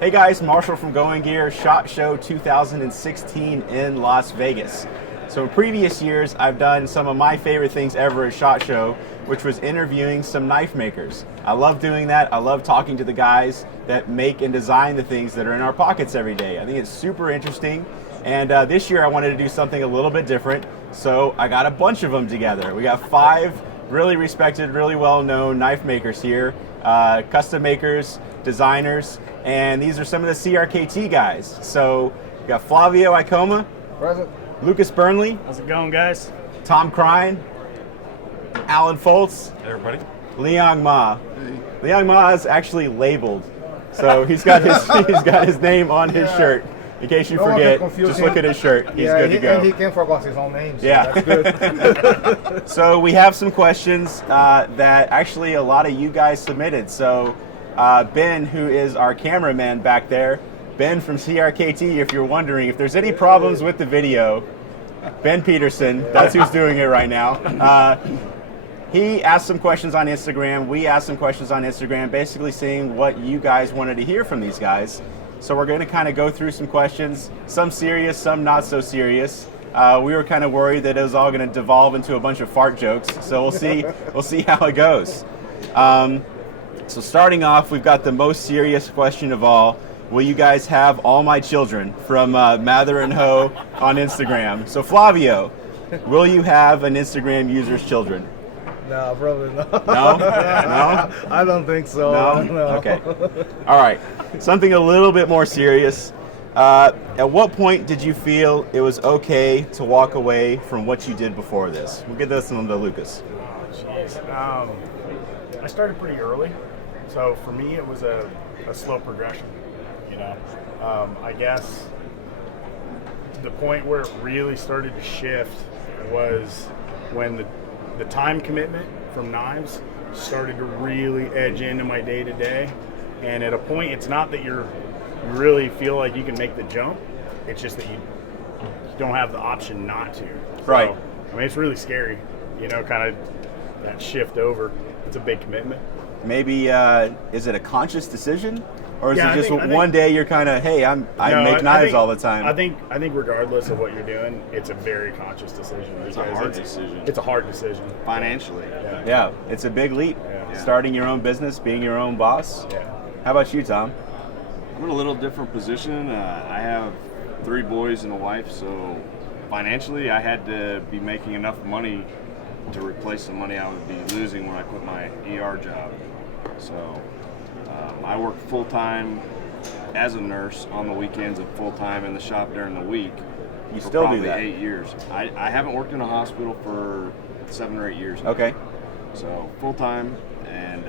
Hey guys, Marshall from Going Gear, SHOT Show 2016 in Las Vegas. So in previous years, I've done some of my favorite things ever at SHOT Show, which was interviewing some knife makers. I love doing that. I love talking to the guys that make and design the things that are in our pockets every day. I think it's super interesting. And this year I wanted to do something a little bit different. So I got a bunch of them together. We got 5 really respected, really well-known knife makers here, custom makers, designers, and these are some of the CRKT guys. So we got Flavio Ikoma, Present. Lucas Burnley, How's it going, guys? Tom Krein, Alan Folts, Hey, everybody. Liong Mah. Liong Mah is actually labeled, so he's got his name on his shirt. In case you No one forget, can confuse just him. look at his shirt. He's good to go. And he can't forget his own name. So Yeah. That's good. So we have some questions that actually a lot of you guys submitted. So Ben, who is our cameraman back there, Ben from CRKT, if you're wondering if there's any problems with the video, Ben Peterson, that's who's doing it right now. He asked some questions on Instagram. We asked some questions on Instagram, basically seeing what you guys wanted to hear from these guys. So we're going to kind of go through some questions, some serious, some not so serious. We were kind of worried that it was all going to devolve into a bunch of fart jokes. So we'll see how it goes. So starting off, we've got the most serious question of all. Will you guys have all my children from Mather and Ho on Instagram? So Flavio, will you have an Instagram user's children? No, probably not. No? No? I don't think so. No? Okay. All right. Something a little bit more serious. At what point did you feel it was okay to walk away from what you did before this? We'll get this one to Lucas. Oh, jeez. I started pretty early, so for me it was a slow progression. You know, I guess the point where it really started to shift was when the time commitment from knives started to really edge into my day-to-day. And at a point, it's not that you really feel like you can make the jump. It's just that you don't have the option not to. Right. So, I mean, it's really scary, you know, kind of that shift over. It's a big commitment. Maybe, is it a conscious decision? Or is Yeah, it just I think- one day you're kind of, hey, I make knives think- all the time? I think regardless of what you're doing, it's a very conscious decision. It's a hard decision. It's a hard decision. Financially. Yeah. Yeah, it's a big leap. Yeah. Starting your own business, being your own boss. Yeah. How about you, Tom? I'm in a little different position. I have 3 boys and a wife, so financially I had to be making enough money to replace the money I would be losing when I quit my ER job. So I work full-time as a nurse on the weekends and full-time in the shop during the week. You for still do probably that? 8 years. I haven't worked in a hospital for 7 or 8 years now. Okay. So full-time, and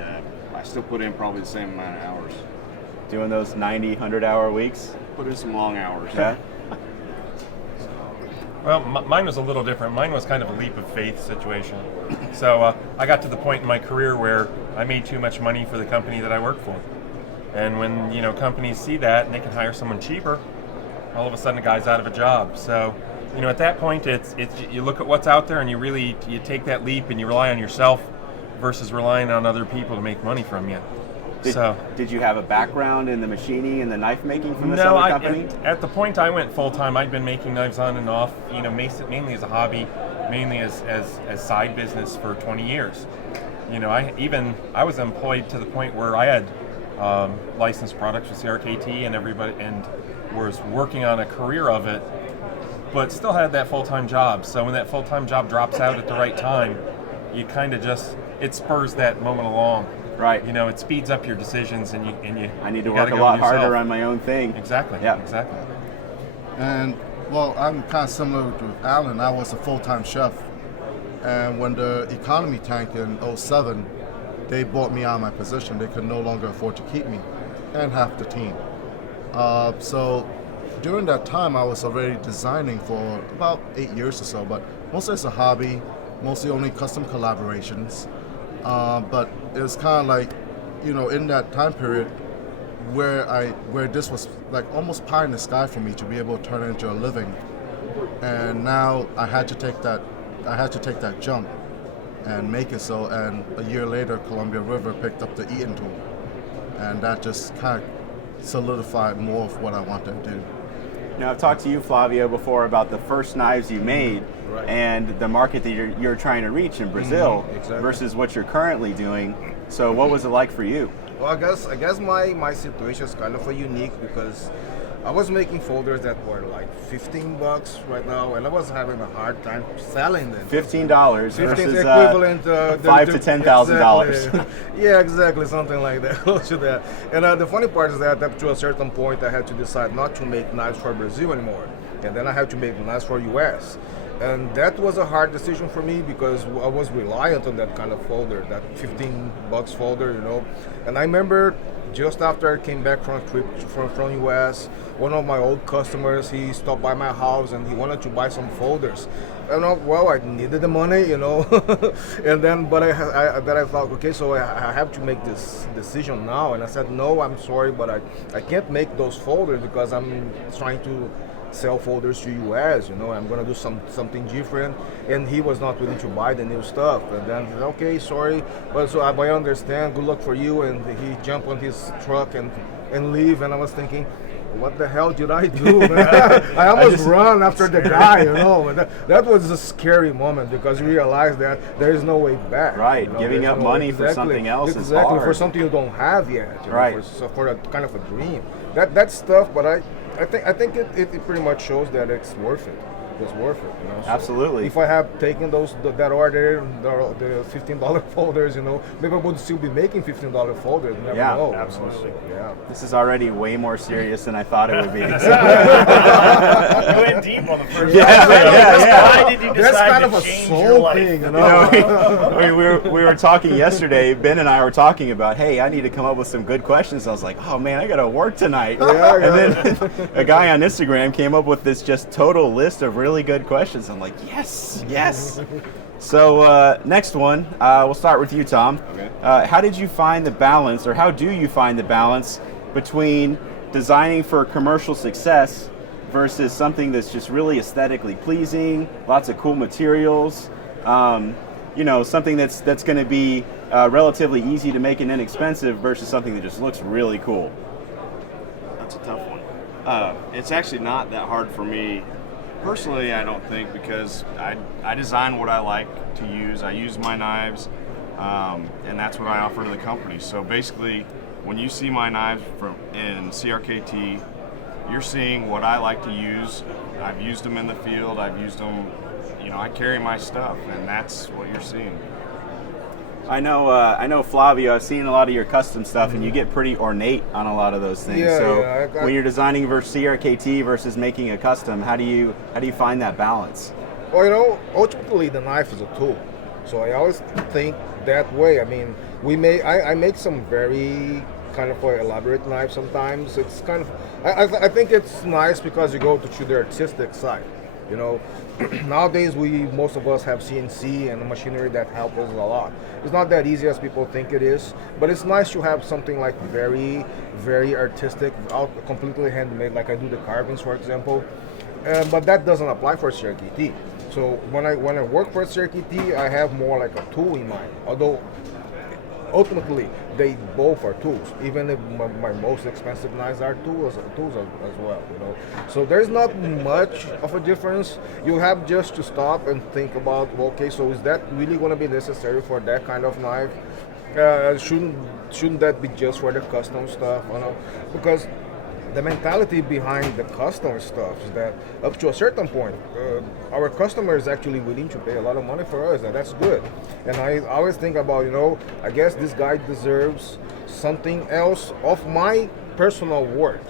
I still put in probably the same amount of hours. Doing those 90, 100-hour weeks? Put in some long hours. Yeah. Well, mine was a little different. Mine was kind of a leap of faith situation. So I got to the point in my career where I made too much money for the company that I work for. And when, you know, companies see that and they can hire someone cheaper, all of a sudden the guy's out of a job. So, you know, at that point, it's you look at what's out there and you take that leap and you rely on yourself versus relying on other people to make money from you. Did you have a background in the machining and the knife making from this other company? At the point I went full time, I'd been making knives on and off, you know, mainly as a hobby, mainly as side business for 20 years. You know, I was employed to the point where I had licensed products with CRKT and was working on a career of it, but still had that full-time job. So when that full-time job drops out at the right time, you kind of it spurs that moment along. Right. You know, it speeds up your decisions, and you. I need to you work gotta a go lot yourself. harder on my own thing. Exactly. Yeah. Exactly. And well, I'm kind of similar to Alan. I was a full-time chef, and when the economy tanked in '07, they bought me out of my position. They could no longer afford to keep me, and half the team. So during that time, I was already designing for about 8 years or so, but mostly as a hobby, mostly only custom collaborations. But it was kind of like, you know, in that time period where this was like almost pie in the sky for me to be able to turn it into a living. And now I had to take that jump and make it so. And a year later, Columbia River picked up the Eaton tool, and that just kind of solidified more of what I want to do. Now, I've talked to you, Flavio, before about the first knives you made Right. and the market that you're trying to reach in Brazil exactly. versus what you're currently doing. So what was it like for you? Well, I guess my situation is kind of unique because I was making folders that were like $15 right now, and I was having a hard time selling them. $15 15 versus equivalent $5,000 to $10,000. Exactly. Yeah, exactly, something like that, close to that. And the funny part is that up to a certain point, I had to decide not to make knives for Brazil anymore, and then I had to make knives for US. And that was a hard decision for me because I was reliant on that kind of folder, that $15 folder, you know. And I remember just after I came back from a trip from US, one of my old customers, he stopped by my house and he wanted to buy some folders. And I needed the money, you know. And then, but I thought, okay, so I have to make this decision now. And I said, no, I'm sorry, but I can't make those folders because I'm trying to sell folders to US, you know, I'm gonna do something different, and he was not willing to buy the new stuff. And then he said, okay, sorry, but so I understand, good luck for you. And he jumped on his truck and leave. And I was thinking, what the hell did I do, man? I almost run after the guy, you know. And that was a scary moment because you realize that there is no way back. Right, you know? giving There's up no money for something else is exactly, hard. for something you don't have yet. You know, Right. for a kind of a dream. That stuff, but I think it pretty much shows that it's worth it. It's worth it, you know. So Absolutely. if I have taken that order, the $15 folders, you know, maybe I would still be making $15 folders. You never Yeah, know, absolutely. You know, so, yeah. This is already way more serious than I thought it would be. You went deep on the first Yeah, one. yeah. Why did you decide That's kind of to a change your soul life? thing, you know. we were talking yesterday. Ben and I were talking about, hey, I need to come up with some good questions. I was like, oh man, I got to work tonight. Yeah. And then a guy on Instagram came up with this just total list of really good questions. I'm like, yes. So next one, we'll start with you, Tom. Okay. How did you find the balance, or how do you find the balance between designing for commercial success versus something that's just really aesthetically pleasing, lots of cool materials, you know, something that's going to be relatively easy to make and inexpensive versus something that just looks really cool? That's a tough one. It's actually not that hard for me. Personally, I don't think, because I design what I like to use. I use my knives, and that's what I offer to the company. So basically, when you see my knives in CRKT, you're seeing what I like to use. I've used them in the field. I've used them, you know, I carry my stuff, and that's what you're seeing. I know, Flavio, I've seen a lot of your custom stuff, and you get pretty ornate on a lot of those things. Yeah, so yeah, when you're designing versus CRKT versus making a custom, how do you find that balance? Well, you know, ultimately the knife is a tool, so I always think that way. I mean, I make some very kind of elaborate knives sometimes. It's kind of, I think it's nice because you go to the artistic side. You know, nowadays most of us have CNC and machinery that help us a lot. It's not that easy as people think it is, but it's nice to have something like very, very artistic, completely handmade, like I do the carvings, for example. But that doesn't apply for CRKT. So when I work for CRKT, I have more like a tool in mind. Although ultimately they both are tools. Even if my most expensive knives are tools as well. You know, so there's not much of a difference. You have just to stop and think about, well, okay, so is that really going to be necessary for that kind of knife? Shouldn't that be just for the custom stuff? You know, because the mentality behind the custom stuff is that up to a certain point, our customer is actually willing to pay a lot of money for us, and that's good. And I always think about, you know, I guess this guy deserves something else of my personal work,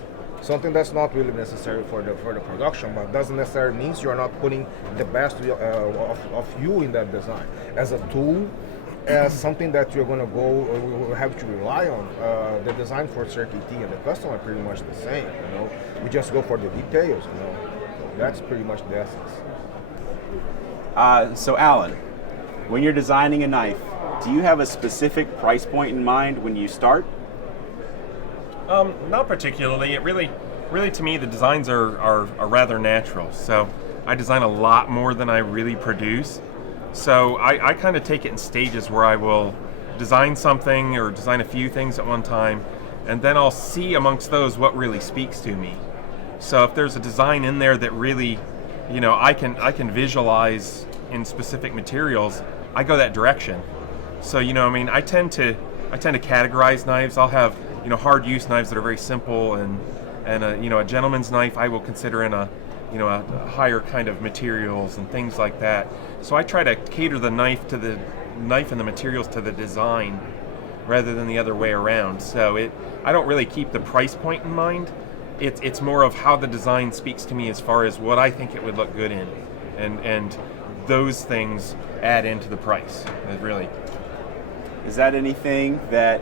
something that's not really necessary for the production, but doesn't necessarily means you're not putting the best of you in that design as a tool. As something that you're going to go or will have to rely on. The design for CRKT and the custom are pretty much the same. You know, we just go for the details. You know, so that's pretty much the essence. So Alan, when you're designing a knife, do you have a specific price point in mind when you start? Not particularly. It really to me, the designs are rather natural. So I design a lot more than I really produce. So I kind of take it in stages where I will design something or design a few things at one time, and then I'll see amongst those what really speaks to me. So if there's a design in there that really, I can visualize in specific materials, I go that direction. So I tend to categorize knives. I'll have hard use knives that are very simple, and a gentleman's knife I will consider in a higher kind of materials and things like that. So I try to cater the knife and the materials to the design rather than the other way around. So I don't really keep the price point in mind. It's more of how the design speaks to me as far as what I think it would look good in, and those things add into the price. It really. Is that anything that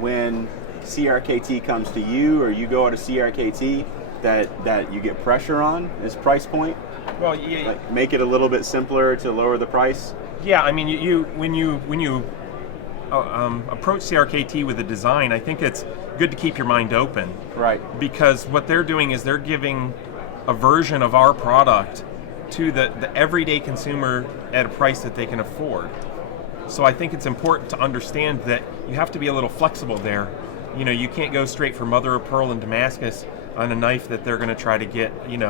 when CRKT comes to you or you go to CRKT that you get pressure on, is price point? Well, yeah. Like make it a little bit simpler to lower the price? Yeah, I mean, when you approach CRKT with a design, I think it's good to keep your mind open. Right. Because what they're doing is they're giving a version of our product to the everyday consumer at a price that they can afford. So I think it's important to understand that you have to be a little flexible there. You can't go straight for mother of pearl in Damascus on a knife that they're going to try to get, an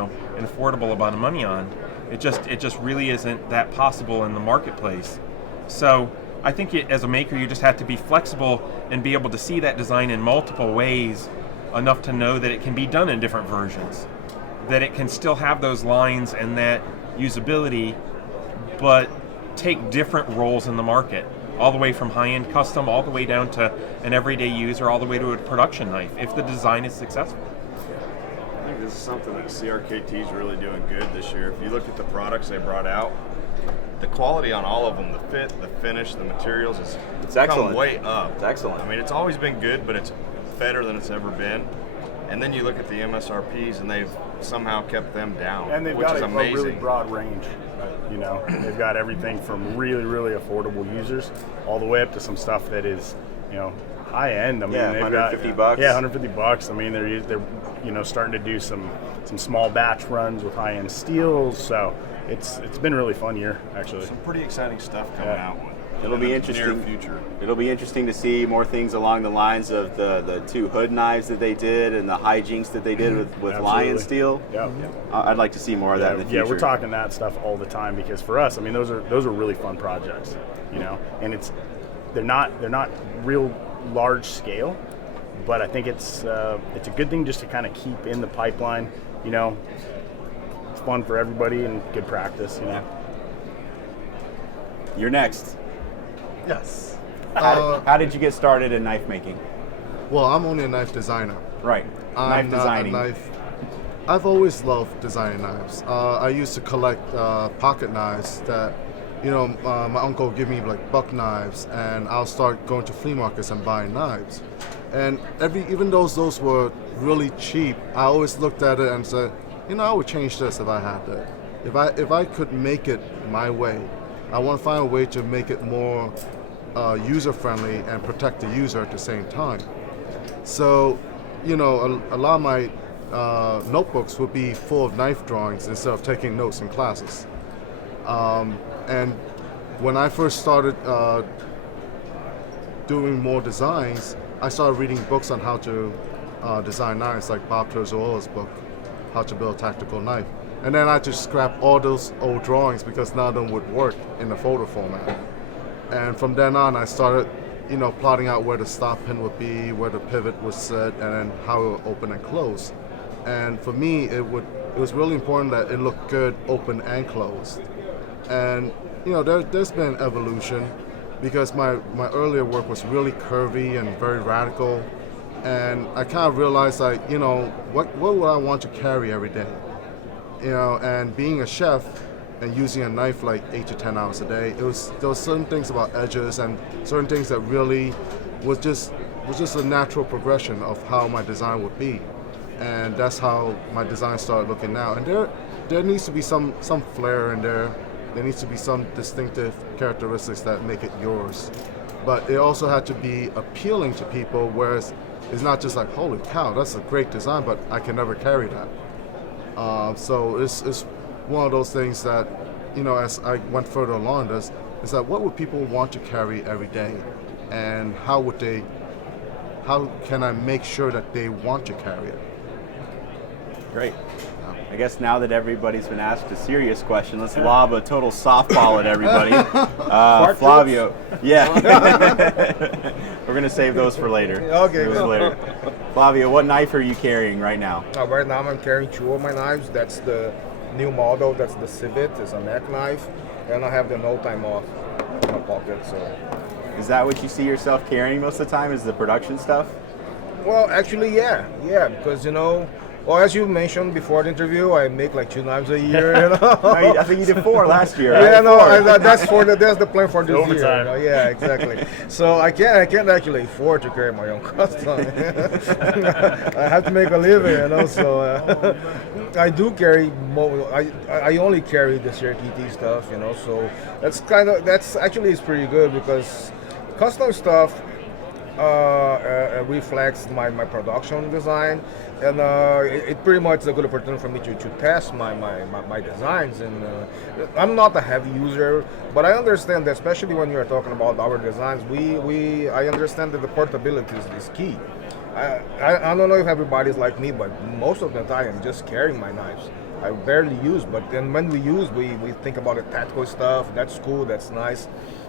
affordable amount of money on. It just really isn't that possible in the marketplace. So I think as a maker, you just have to be flexible and be able to see that design in multiple ways enough to know that it can be done in different versions, that it can still have those lines and that usability, but take different roles in the market, all the way from high-end custom, all the way down to an everyday user, all the way to a production knife, if the design is successful. I think this is something that CRKT is really doing good this year. If you look at the products they brought out, the quality on all of them, the fit, the finish, the materials, it's excellent. Come way up. It's excellent. I mean, it's always been good, but it's better than it's ever been. And then you look at the MSRPs, and they've somehow kept them down, And they've which got is a amazing. really broad range. They've got everything from really, really affordable users all the way up to some stuff that is, high end. I mean, Yeah, they've $150. got $150. I mean, they're starting to do some small batch runs with high end steels. So it's been a really fun year, actually. Some pretty exciting stuff coming out. It'll be in the interesting. Near future. It'll be interesting to see more things along the lines of the two hood knives that they did and the hijinks that they did with Lion steel. Yeah. I'd like to see more of that in the future. Yeah, we're talking that stuff all the time because for us, I mean, those are really fun projects, and they're not real large scale, but I think it's a good thing just to kind of keep in the pipeline. It's fun for everybody and good practice. You're next. Yes. How did you get started in knife making? Well, I'm only a knife designer. Right. I'm Knife not designing. a knife. I've always loved designing knives. I used to collect pocket knives that, my uncle would give me like buck knives, and I'll start going to flea markets and buying knives. And even though those were really cheap, I always looked at it and said, I would change this if I had that. If I could make it my way, I want to find a way to make it more user-friendly and protect the user at the same time. So, a lot of my notebooks would be full of knife drawings instead of taking notes in classes. And when I first started doing more designs, I started reading books on how to design knives, like Bob Terzuola's book, How to Build a Tactical Knife. And then I just scrapped all those old drawings because none of them would work in the photo format. And from then on, I started, plotting out where the stop pin would be, where the pivot would sit, and then how it would open and close. And for me, it was really important that it looked good open and closed. And there's been evolution because my earlier work was really curvy and very radical. And I kind of realized what would I want to carry every day? And being a chef and using a knife like 8 to 10 hours a day, there was certain things about edges and certain things that really was just a natural progression of how my design would be. And that's how my design started looking now. And there needs to be some flair in there. There needs to be some distinctive characteristics that make it yours. But it also had to be appealing to people, whereas it's not just like, holy cow, that's a great design, but I can never carry that. So it's one of those things that, as I went further along this, is that what would people want to carry every day, and how would they how can I make sure that they want to carry it? Great. I guess now that everybody's been asked a serious question, let's lob a total softball at everybody. Flavio. Yeah. We're going to save those for later. Okay. Save those later. Flavio, what knife are you carrying right now? Right now I'm carrying two of my knives. That's the new model. That's the Civet. It's a neck knife. And I have the No Time Off in my pocket. So. Is that what you see yourself carrying most of the time, is the production stuff? Well, actually, yeah, because well, as you mentioned before the interview, I make like 2 knives a year. No, I think you did 4 last year. Right? Yeah, no, that's the plan for this Overtime. year. Yeah, exactly. So I can't actually afford to carry my own custom. I have to make a living, So I do carry. I only carry the CRKT stuff, So that's actually is pretty good because custom stuff reflects my production design, and it pretty much is a good opportunity for me to test my designs. And I'm not a heavy user, but I understand that, especially when you're talking about our designs, I understand that the portability is key. I don't know if everybody's like me, but most of the time I'm just carrying my knives. I barely use, but then when we use, we think about the tactical stuff. That's cool, that's nice.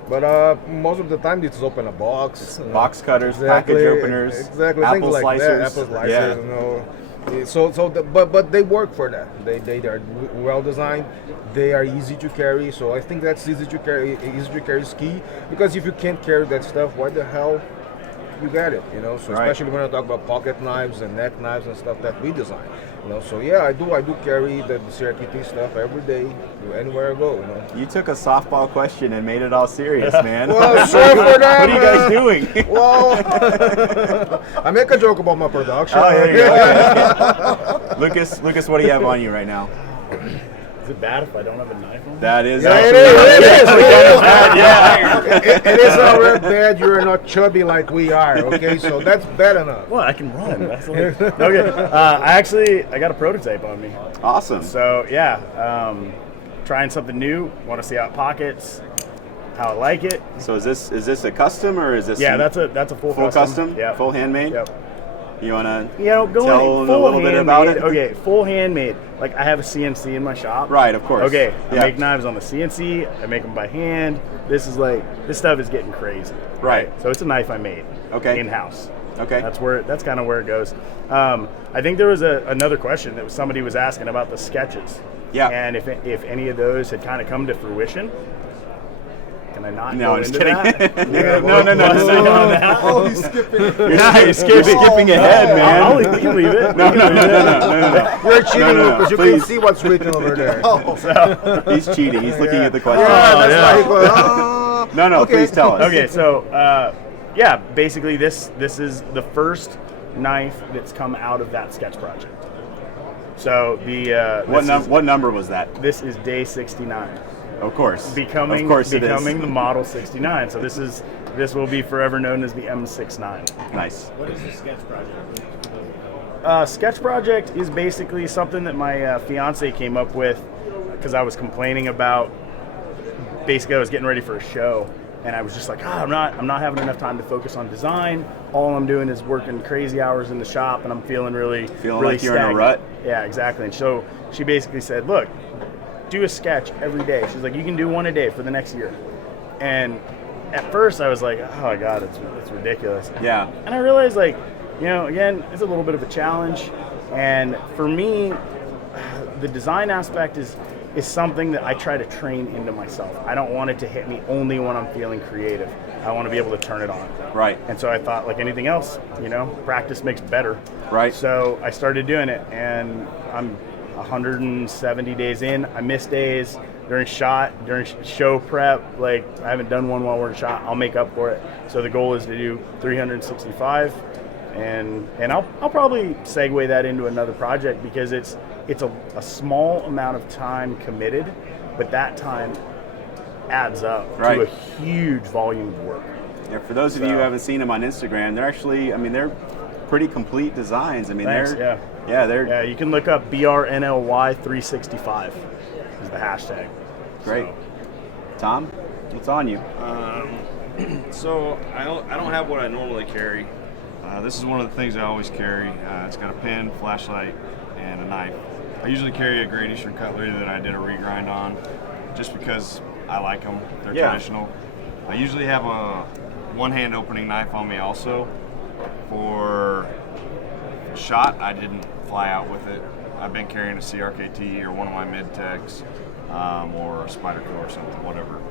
But most of the time, it's open a box. Box cutters, package openers, exactly, apple things like slicers. that. Apple slicers, Yeah. But they work for that. They are well designed. They are easy to carry. So I think that's easy to carry is key. Because if you can't carry that stuff, why the hell you get it? So Right. especially when I talk about pocket knives and neck knives and stuff that we design. So yeah, I do carry the CRKT stuff every day, anywhere I go. You took a softball question and made it all serious, man. Well, sorry for that. What are you guys doing? Well, I make a joke about my production. Oh, there you go. Okay. Lucas, what do you have on you right now? Is it bad if I don't have a knife on? That is Yeah, actually it is already bad you're not chubby like we are, okay? So that's bad enough. Well, I can run. That's like, okay. I got a prototype on me. awesome. So yeah, trying something new. Want to see how it pockets, how I like it. So is this a custom or is this Yeah, that's a full custom? Yeah, Full handmade? Yep. You wanna Going tell them a full little bit about handmade. it? Okay, full handmade. Like I have a CNC in my shop. Right, of course. Okay, I Yeah. make knives on the CNC. I make them by hand. This stuff is getting crazy. Right. So it's a knife I made. Okay. In house. Okay. That's kind of where it goes. I think there was another question that somebody was asking about the sketches. Yeah. And if any of those had kind of come to fruition. Can I not No, go I'm just into kidding. that? No. Oh, he's skipping. You're skipping ahead, man. We can leave it. No. You're cheating, No, Lucas. You please. can see what's written over there. He's cheating. He's looking at the question. That's yeah. why he goes, "Oh." No, Okay. please tell us. Okay, so yeah, basically this is the first knife that's come out of that sketch project. So What number was that? this is day 69. Of course. Becoming of course it is. the model 69. So this will be forever known as the M69. Nice. What is the sketch project? Sketch project is basically something that my fiance came up with because I was complaining about. Basically, I was getting ready for a show, and I was just like, I'm not having enough time to focus on design. All I'm doing is working crazy hours in the shop, and I'm feeling really like you're in a stagnant. rut? Yeah, exactly. And so she basically said, look, do a sketch every day. She's like, you can do one a day for the next year. And at first, I was like, oh my God, it's ridiculous. Yeah. And I realized, like, again, it's a little bit of a challenge. And for me, the design aspect is something that I try to train into myself. I don't want it to hit me only when I'm feeling creative. I want to be able to turn it on. Right. And so I thought, like anything else, practice makes better. Right. So I started doing it, and I'm 170 days in. I miss days during show prep. Like, I haven't done one while we're in shot. I'll make up for it. So the goal is to do 365, and I'll probably segue that into another project because it's a small amount of time committed, but that time adds up Right. to a huge volume of work. Yeah, for those of you who haven't seen them on Instagram, they're actually, they're pretty complete designs. Thanks, they're you can look up BRNLY 365 is the hashtag. great. So, Tom, what's on you? So I don't have what I normally carry. This is one of the things I always carry. It's got a pen, flashlight, and a knife. I usually carry a Great Eastern cutlery that I did a regrind on, just because I like them. They're traditional. I usually have a one-hand opening knife on me also. For shot, I didn't fly out with it. I've been carrying a CRKT or one of my mid-techs, or a Spyderco or something, whatever.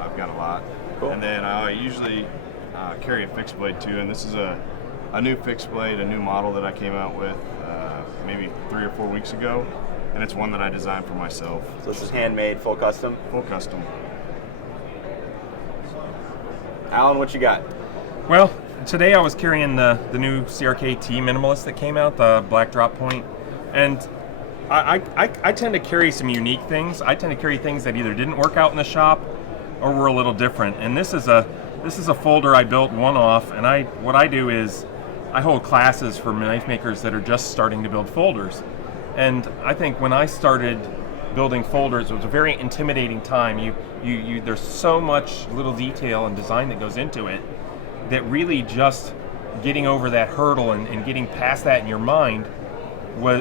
I've got a lot. Cool. And then I usually carry a fixed blade too, and this is a new fixed blade, a new model that I came out with maybe 3 or 4 weeks ago, and it's one that I designed for myself. So this is handmade, full custom. Full custom. Alan, what you got? Well, today I was carrying the new CRKT minimalist that came out, the black drop point, and I tend to carry some unique things. I tend to carry things that either didn't work out in the shop or were a little different. And this is a folder I built one-off, and what I do is I hold classes for knife makers that are just starting to build folders. And I think when I started building folders, it was a very intimidating time. There's so much little detail and design that goes into it that really just getting over that hurdle and getting past that in your mind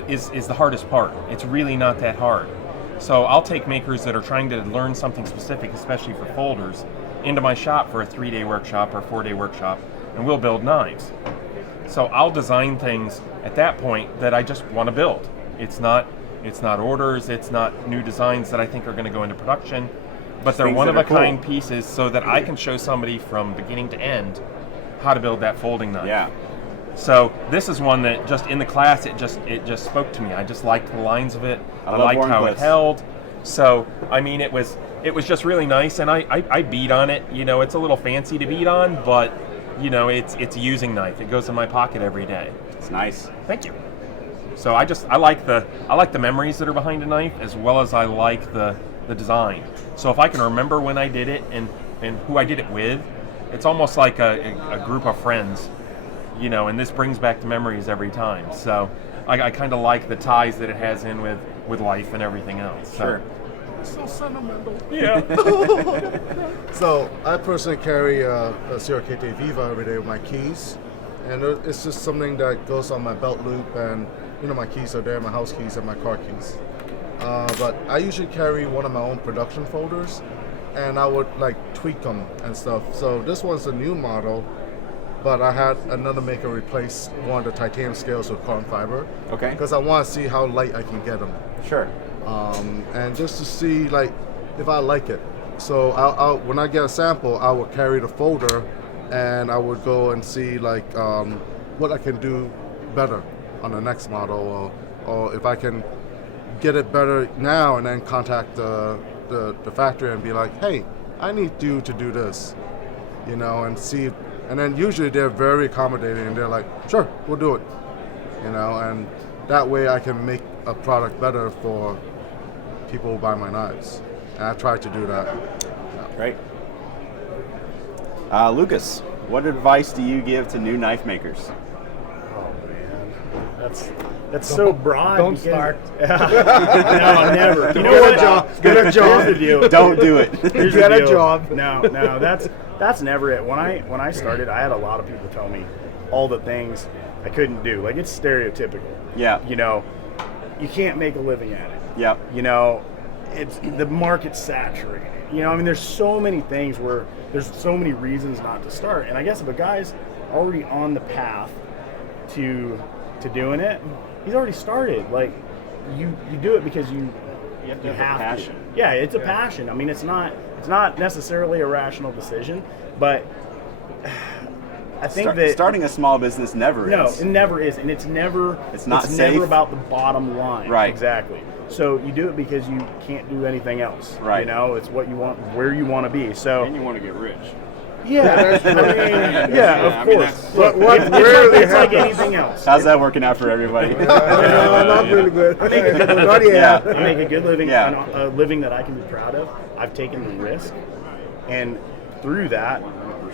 is the hardest part. It's really not that hard. So I'll take makers that are trying to learn something specific, especially for folders, into my shop for a 3-day workshop or 4-day workshop, and we'll build knives. So I'll design things at that point that I just want to build. It's not orders, it's not new designs that I think are going to go into production, but they're one-of-a-kind pieces so that I can show somebody from beginning to end how to build that folding knife. Yeah. So this is one that just in the class it just spoke to me. I just liked the lines of it. I liked how it held. So I mean it was just really nice, and I beat on it. You know, it's a little fancy to beat on, but you know it's a using knife. It goes in my pocket every day. It's nice. Thank you. So I like the memories that are behind a knife, as well as I like the design. So if I can remember when I did it and who I did it with, it's almost like a group of friends, you know, and this brings back the memories every time. So I kind of like the ties that it has in with life and everything else. Sure. So sentimental. Yeah. So I personally carry a CRKT Viva every day with my keys, and it's just something that goes on my belt loop, and you know my keys are there, my house keys and my car keys. But I usually carry one of my own production folders, and I would like tweak them and stuff. So this one's a new model, but I had another maker replace one of the titanium scales with carbon fiber. Okay. Because I want to see how light I can get them. Sure. And just to see like if I like it. So I'll when I get a sample, I will carry the folder, and I would go and see like what I can do better on the next model, or if I can get it better now, and then contact the factory and be like, hey, I need you to do this, you know, and see. And then usually they're very accommodating, and they're like, sure, we'll do it, you know, and that way I can make a product better for people who buy my knives. And I try to do that. Great. Lucas, what advice do you give to new knife makers? Oh man, that's so broad. Don't because- start. No, never. You know what? Get a job. Here's the deal. Don't do it. Here's the Get a deal. job. No, that's never it. When I started, I had a lot of people tell me all the things I couldn't do. Like, it's stereotypical. Yeah. You know, you can't make a living at it. Yep. You know, it's the market's saturated. You know, I mean, there's so many things where there's so many reasons not to start. And I guess if a guy's already on the path to doing it, he's already started. Like, you do it because you have to have a have passion. to. Yeah, it's a passion. I mean, it's not necessarily a rational decision, but I think that starting a small business never no, is. it never is, and it's never not safe. never about the bottom line. Right. Exactly. So you do it because you can't do anything else. Right. You know, it's what you want, where you want to be. So And you want to get rich. yeah, that's true. yeah, of course. What It's rarely like happens. anything else. How's that working out for everybody? No, not really good. Not yet. I make a good living, Yeah. and a living that I can be proud of. I've taken the risk, and through that,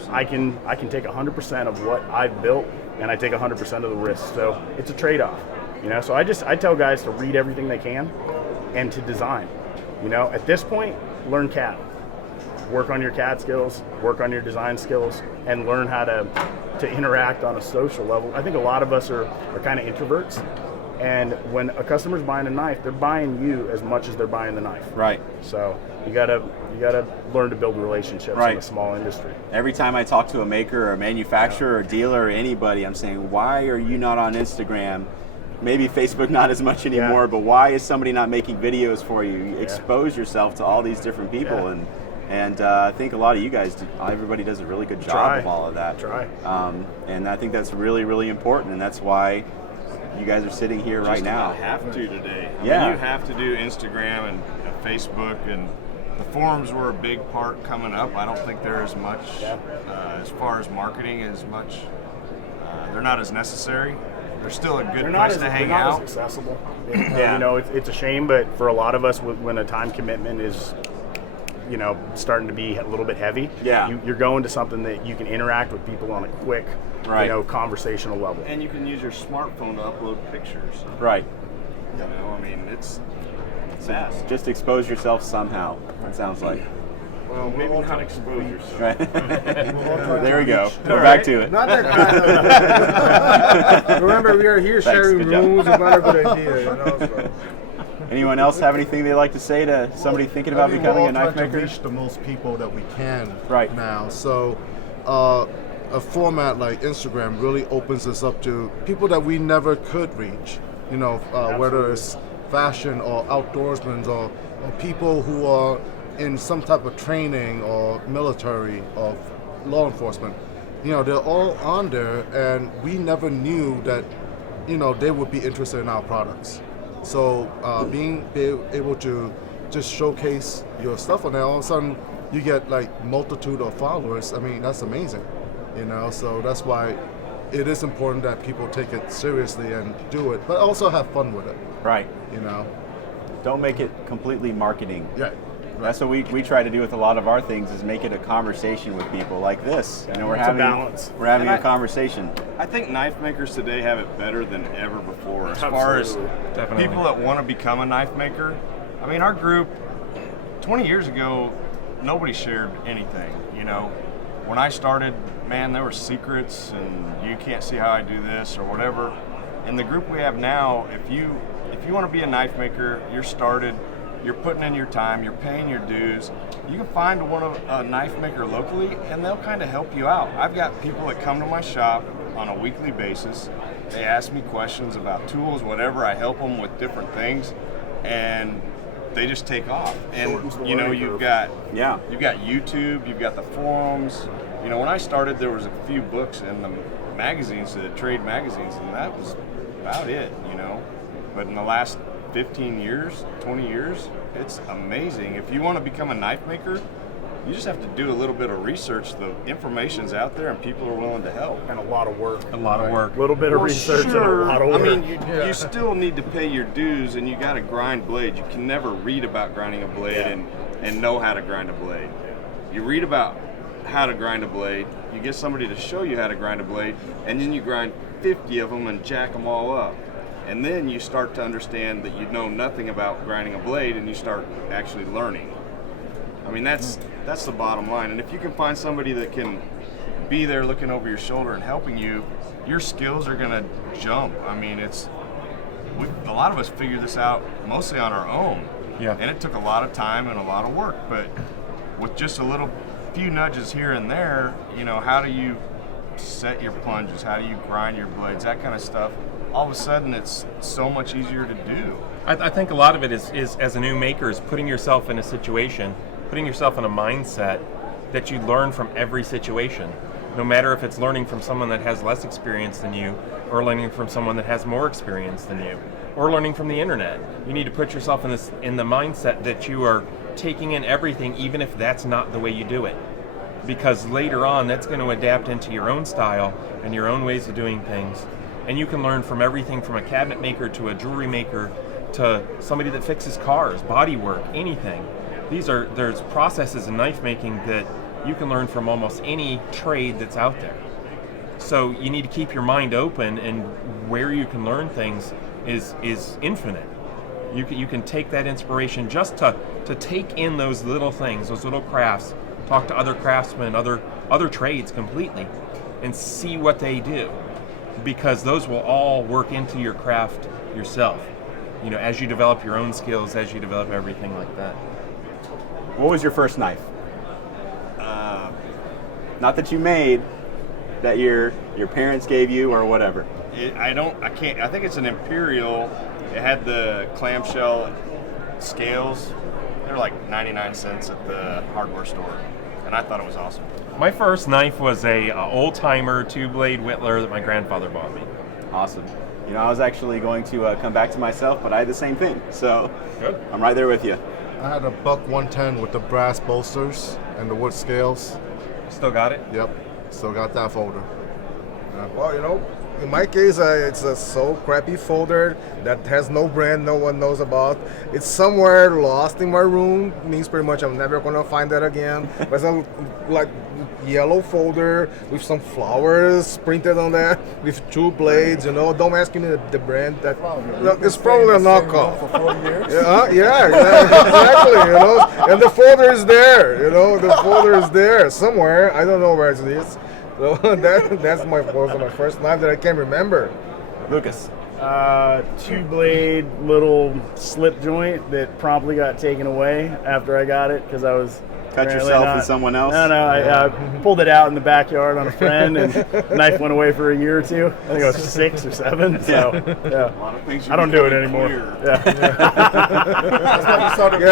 I can take 100% of what I've built, and I take 100% of the risk. So it's a trade-off, you know. So I tell guys to read everything they can, and to design. You know, at this point, learn CAD. Work on your CAD skills, work on your design skills, and learn how to to interact on a social level. I think a lot of us are kind of introverts. And when a customer's buying a knife, they're buying you as much as they're buying the knife. Right. So you gotta learn to build relationships in a small industry. Every time I talk to a maker or a manufacturer or dealer or anybody, I'm saying, why are you not on Instagram? Maybe Facebook not as much anymore, but why is somebody not making videos for you? You expose yourself to all these different people, and I think a lot of you guys, everybody does a really good job of all of that. And I think that's really, really important, and that's why you guys are sitting here right now. You have to today. I Yeah. mean, you have to do Instagram and Facebook, and the forums were a big part coming up. I don't think they're as much, as far as marketing, as much. They're not as necessary. They're still a good place to hang out. They're not as accessible. You know, it's a shame, but for a lot of us, when a time commitment is, you know, starting to be a little bit heavy, you're going to something that you can interact with people on a quick, you know, conversational level. And you can use your smartphone to upload pictures. Right. You know, I mean, it's fast. Just expose yourself somehow, it sounds like. Well, maybe not expose yourself. Right. There we go. We're back to it. Not that kind of, remember, we are here sharing rooms. It's not a good idea, you know. So. Anyone else have anything they'd like to say to somebody thinking about becoming a knife We're maker? trying to reach the most people that we can Right. now. So a format like Instagram really opens us up to people that we never could reach. You know, whether it's fashion or outdoorsmen or people who are in some type of training or military or law enforcement. You know, they're all on there, and we never knew that, you know, they would be interested in our products. So being able to just showcase your stuff on there, all of a sudden you get like multitude of followers. I mean, that's amazing, you know. So that's why it is important that people take it seriously and do it, but also have fun with it. Right. You know. Don't make it completely marketing. Yeah. That's what we try to do with a lot of our things, is make it a conversation with people like this. You know, we're having a conversation. I think knife makers today have it better than ever before. As far as people that want to become a knife maker, I mean, our group 20 years ago, nobody shared anything. You know, when I started, man, there were secrets, and you can't see how I do this or whatever. In the group we have now, if you want to be a knife maker, you're putting in your time, you're paying your dues. You can find a knife maker locally, and they'll kind of help you out. I've got people that come to my shop on a weekly basis. They ask me questions about tools, whatever. I help them with different things, and they just take off. And you know, you've got YouTube, you've got the forums. You know, when I started, there was a few books in the magazines, the trade magazines, and that was about it. You know, but in the last 15 years, 20 years, it's amazing. If you want to become a knife maker, you just have to do a little bit of research. The information's out there, and people are willing to help. And a lot of work. A lot of work. A little bit of research and a lot of work. I mean, you still need to pay your dues, and you got to grind blades. You can never read about grinding a blade and know how to grind a blade. You read about how to grind a blade, you get somebody to show you how to grind a blade, and then you grind 50 of them and jack them all up. And then you start to understand that you know nothing about grinding a blade, and you start actually learning. I mean, that's the bottom line. And if you can find somebody that can be there looking over your shoulder and helping you, your skills are going to jump. I mean, a lot of us figured this out mostly on our own. Yeah. And it took a lot of time and a lot of work, but with just a few nudges here and there, you know, how do you set your plunges? How do you grind your blades? That kind of stuff. All of a sudden, it's so much easier to do. I think a lot of it is as a new maker, is putting yourself in a situation, putting yourself in a mindset that you learn from every situation. No matter if it's learning from someone that has less experience than you, or learning from someone that has more experience than you, or learning from the internet. You need to put yourself in the mindset that you are taking in everything, even if that's not the way you do it. Because later on, that's going to adapt into your own style and your own ways of doing things. And you can learn from everything from a cabinet maker to a jewelry maker to somebody that fixes cars, body work, anything. There's processes in knife making that you can learn from almost any trade that's out there. So you need to keep your mind open, and where you can learn things is infinite. You can take that inspiration just to take in those little things, those little crafts, talk to other craftsmen, other trades completely, and see what they do, because those will all work into your craft yourself. As you develop your own skills, as you develop everything like that. What was your first knife? Not that you made, that your parents gave you or whatever. I think it's an Imperial. It had the clamshell scales. They're like 99 cents at the hardware store, and I thought it was awesome. My first knife was a old-timer two-blade Whittler that my grandfather bought me. Awesome. I was actually going to come back to myself, but I had the same thing. So Good. I'm right there with you. I had a buck 110 with the brass bolsters and the wood scales. Still got it? Yep, still got that folder. Well, in my case, it's a so crappy folder that has no brand, no one knows about. It's somewhere lost in my room. Means pretty much I'm never gonna find that again. But it's a yellow folder with some flowers printed on that, with 2 blades. Don't ask me the brand. It's probably a knockoff. For 4 years. Yeah, exactly. And the folder is there. The folder is there somewhere. I don't know where it is. So that's was my first knife that I can remember. Lucas. 2-blade little slip joint that promptly got taken away after I got it because I was Cut apparently yourself not- with someone else? No, I pulled it out in the backyard on a friend, and the knife went away for a year or two. I think I was 6 or 7. So A lot of things I don't do it becoming anymore. clear. Yeah.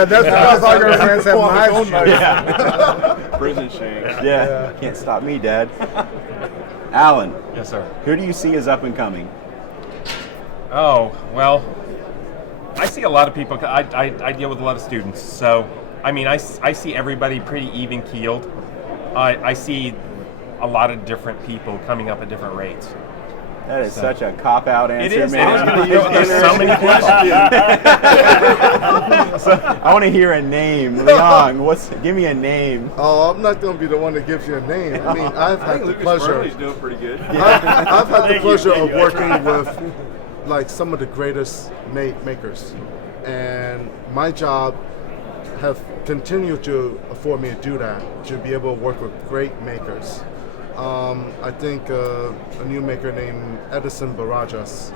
That's because all your friends have knives. Yeah. Prison shanks. Yeah. Can't stop me, Dad. Alan, Yes, sir. who do you see as up and coming? Oh, well, I see a lot of people. I deal with a lot of students, so I see everybody pretty even keeled. I see a lot of different people coming up at different rates. That is such a cop-out answer, It is. man. There's so many questions. I want to hear a name. Liong, give me a name. Oh, I'm not going to be the one that gives you a name. I mean, I've I had think the Lucas pleasure. Burnley's doing pretty good. I've had the Thank you, pleasure thank of you. working with some of the greatest makers, and my job have continued to afford me to do that, to be able to work with great makers. I think a new maker named Edison Barajas,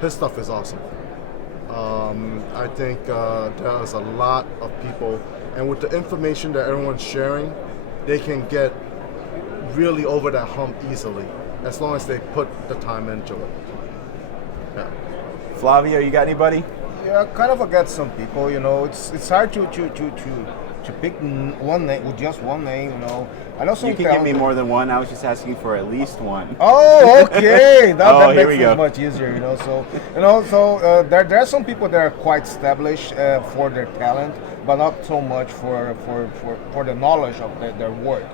his stuff is awesome. I think there's a lot of people, and with the information that everyone's sharing, they can get really over that hump easily, as long as they put the time into it. Yeah. Flavio, you got anybody? Yeah, kind of got some people. It's hard to pick one name with just one name. I know some. You can give me more than one. I was just asking for at least one. Oh, okay. That here makes we go. it much easier. There are some people that are quite established for their talent, but not so much for the knowledge of their work.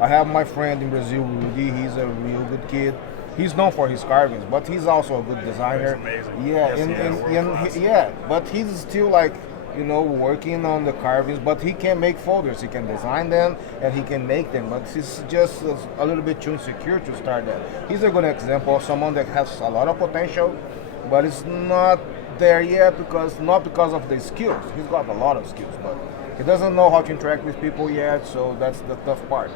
I have my friend in Brazil, Rudy. He's a real good kid. He's known for his carvings, but he's also a good designer. He's amazing. Yeah, but he's still working on the carvings, but he can make folders. He can design them and he can make them, but he's just a little bit too insecure to start that. He's a good example of someone that has a lot of potential, but it's not there yet not because of the skills. He's got a lot of skills, but he doesn't know how to interact with people yet, so that's the tough part.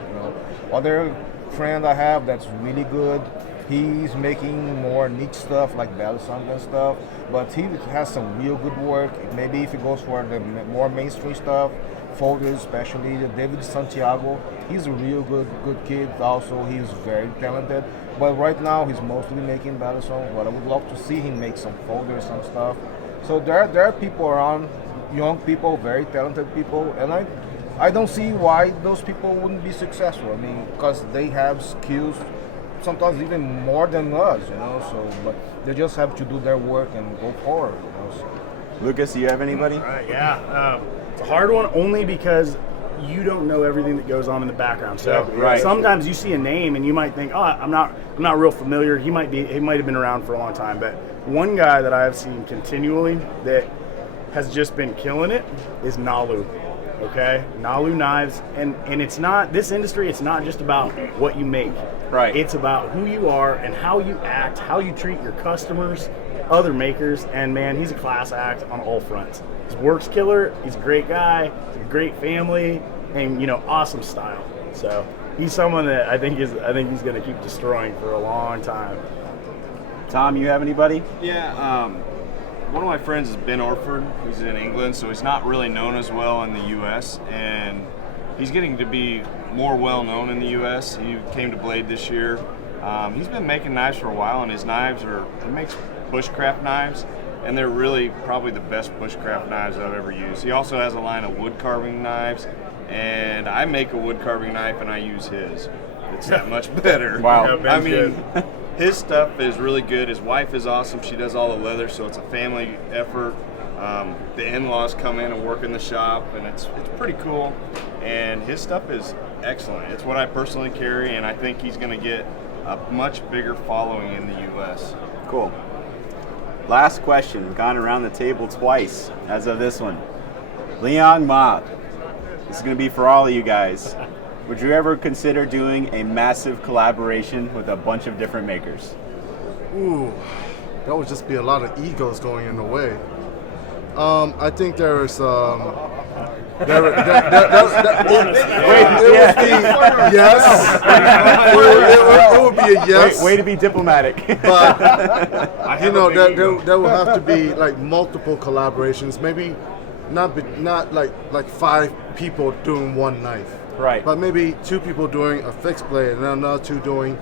Other friend I have that's really good. He's making more niche stuff like balisong and stuff, but he has some real good work. Maybe if he goes for the more mainstream stuff, folders especially, David Santiago, he's a real good kid. Also, he's very talented. But right now, he's mostly making balisong. But I would love to see him make some folders and stuff. So there are people around, young people, very talented people, and I don't see why those people wouldn't be successful. Because they have skills. Sometimes even more than us, So, but they just have to do their work and go forward, So. Lucas, do you have anybody? It's a hard one only because you don't know everything that goes on in the background. So Right. sometimes you see a name and you might think, oh, I'm not real familiar. He might have been around for a long time. But one guy that I have seen continually that has just been killing it is Nalu. Okay, Nalu knives, and it's not this industry. It's not just about what you make. Right. It's about who you are and how you act, how you treat your customers, other makers, and man, he's a class act on all fronts. His work's killer. He's a great guy. He's a great family, and awesome style. So he's someone that I think he's going to keep destroying for a long time. Tom, you have anybody? Yeah, one of my friends is Ben Orford. He's in England, so he's not really known as well in the U.S., and he's getting to be more well known in the U.S. He came to Blade this year. He's been making knives for a while, and his knives he makes bushcraft knives, and they're really probably the best bushcraft knives I've ever used. He also has a line of wood carving knives, and I make a wood carving knife and I use his. It's that much better. Wow. Yeah, I Ben's mean, good. his stuff is really good. His wife is awesome. She does all the leather, so it's a family effort. The in-laws come in and work in the shop, and it's pretty cool. And his stuff is excellent. It's what I personally carry, and I think he's going to get a much bigger following in the U.S. Cool. Last question. We've gone around the table twice as of this one. Liong Mah. This is going to be for all of you guys. Would you ever consider doing a massive collaboration with a bunch of different makers? Ooh, that would just be a lot of egos going in the way. I think there's it would be a yes. Way to be diplomatic. But there will have to be like multiple collaborations. Maybe not like 5 people doing one knife. Right. But maybe 2 people doing a fixed blade, and then another 2 doing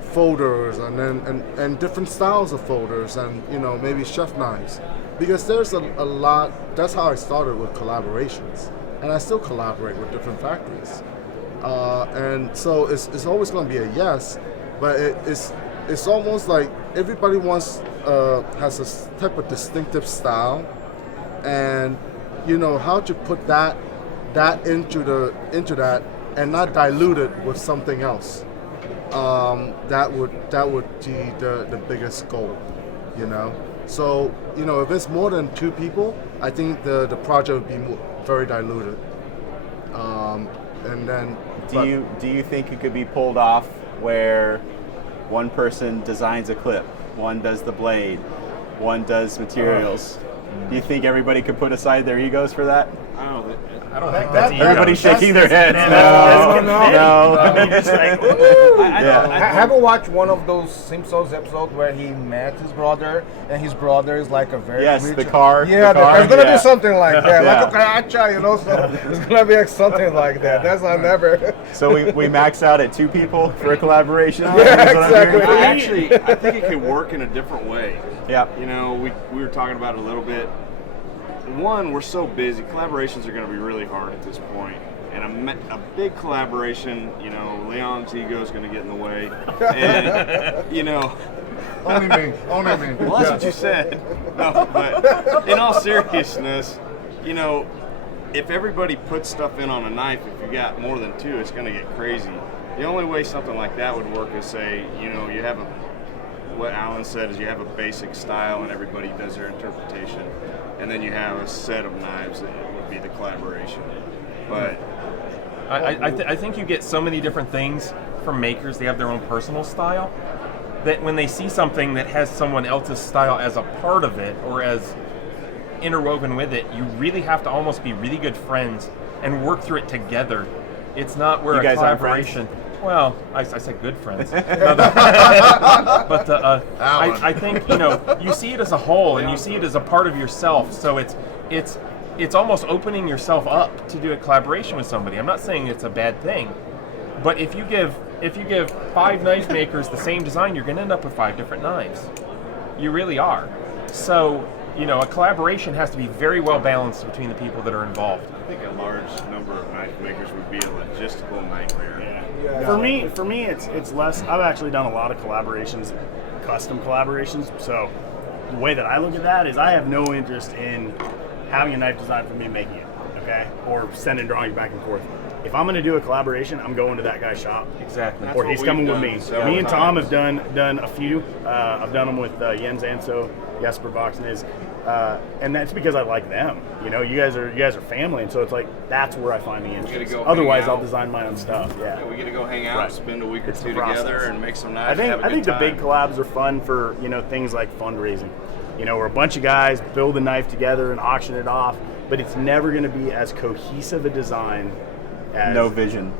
folders, and then and different styles of folders, and maybe chef knives. Because there's a lot. That's how I started with collaborations, and I still collaborate with different factories. And so it's always going to be a yes, but it's almost like everybody has a type of distinctive style, and how to put that into that and not dilute it with something else. That would be the biggest goal, So if it's more than 2 people, I think the project would be very diluted. And then Do you think it could be pulled off where one person designs a clip, one does the blade, one does materials? Do you think everybody could put aside their egos for that? I don't think that's Everybody's shaking their heads. No. Yeah. Have you watched one of those Simpsons episodes where he met his brother, and his brother is like a very rich... the car. Yeah, the car, there's gonna be something like that, Yeah. like a karacha, so it's gonna be like something like that. That's not never. So we max out at 2 people for a collaboration. Yeah, That's what I'm exactly. hearing. I think it could work in a different way. Yeah. We were talking about it a little bit. One, we're so busy. Collaborations are going to be really hard at this point. And a big collaboration, Leon's ego is going to get in the way. And, only me. well, that's what you said. No, but in all seriousness, if everybody puts stuff in on a knife, if you got more than 2, it's going to get crazy. The only way something like that would work is say, you have what Alan said is you have a basic style and everybody does their interpretation. And then you have a set of knives that would be the collaboration. But I think you get so many different things from makers. They have their own personal style that when they see something that has someone else's style as a part of it or as interwoven with it, you really have to almost be really good friends and work through it together. It's not where You a guys aren't collaboration. Well, I said good friends, but I think you see it as a whole, and you see it as a part of yourself. So it's almost opening yourself up to do a collaboration with somebody. I'm not saying it's a bad thing, but if you give 5 knife makers the same design, you're going to end up with 5 different knives. You really are. So a collaboration has to be very well balanced between the people that are involved. I think a large number of knife makers would be a logistical nightmare. Yeah. For me, it's less. I've actually done a lot of collaborations, custom collaborations. So the way that I look at that is I have no interest in having a knife designed for me and making it, okay, or sending drawings back and forth. If I'm going to do a collaboration, I'm going to that guy's shop. Exactly. That's Or what he's we've coming with done me. several Me and Tom times. have done a few. I've done them with Jens Anso, Jesper Voxnes, and that's because I like them. You guys are family, and so it's like that's where I find the interest. go Otherwise, hang I'll out. design my own stuff. Yeah. We get to go hang out, Right. spend a week or It's 2 the process. together, and make some I knives. think and have a good the time. big collabs are fun for things like fundraising. Where a bunch of guys build a knife together and auction it off, but it's never going to be as cohesive a design as No vision.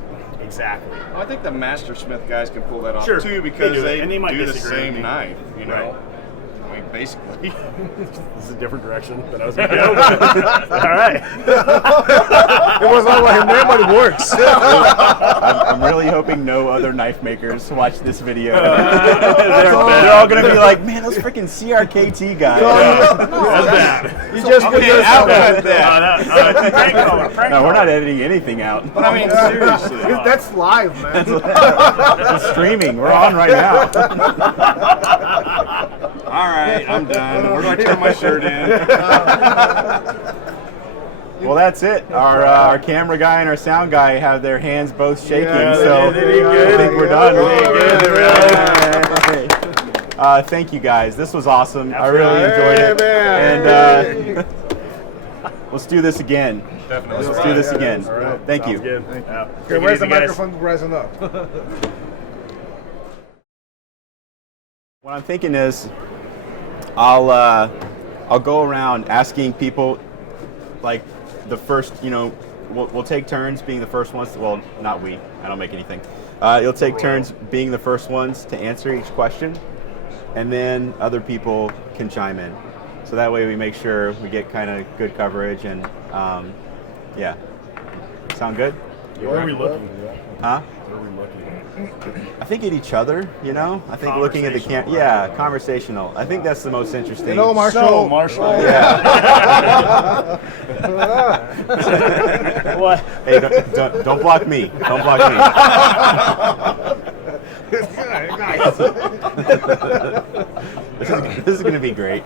exactly. I think the mastersmith guys can pull that off Sure, too because do it, they and they might do the disagree with same me. knife. You know, Right. I mean, basically. This is a different direction than I was going to go. But all right. It was all like him there, but it works. I'm really hoping no other knife makers watch this video. They're all going to be like, man, those freaking CRKT guys. That's bad. You just put Okay, yourself outlet that. Prank caller, prank No, we're not caller. editing anything out. But I mean, seriously. That's live, man. It's streaming. We're on right now. All right, I'm done. Where do I turn my shirt in? Well, that's it. Our camera guy and our sound guy have their hands both shaking, Yeah, so they did good. I think we're done. They did Hey. Thank you guys. This was awesome. I really enjoyed it. Hey, And let's do this again. Definitely. Let's do this again. All right. Thank you. Sounds good. Yeah. Okay, Take it where's the easy, guys. microphone rising up? What I'm thinking is, I'll go around asking people, like the first, we'll take turns being the first ones. Well, not we. I don't make anything. You'll take turns being the first ones to answer each question, and then other people can chime in. So that way we make sure we get kind of good coverage and yeah. Sound good? Where are we looking? Huh? Where are we looking? I think at each other, I think looking at the camera. Yeah, conversational. I think that's the most interesting. You know, Marshall. So, Marshall. Yeah. What? Hey, don't block me. Don't block me. This is going to be great.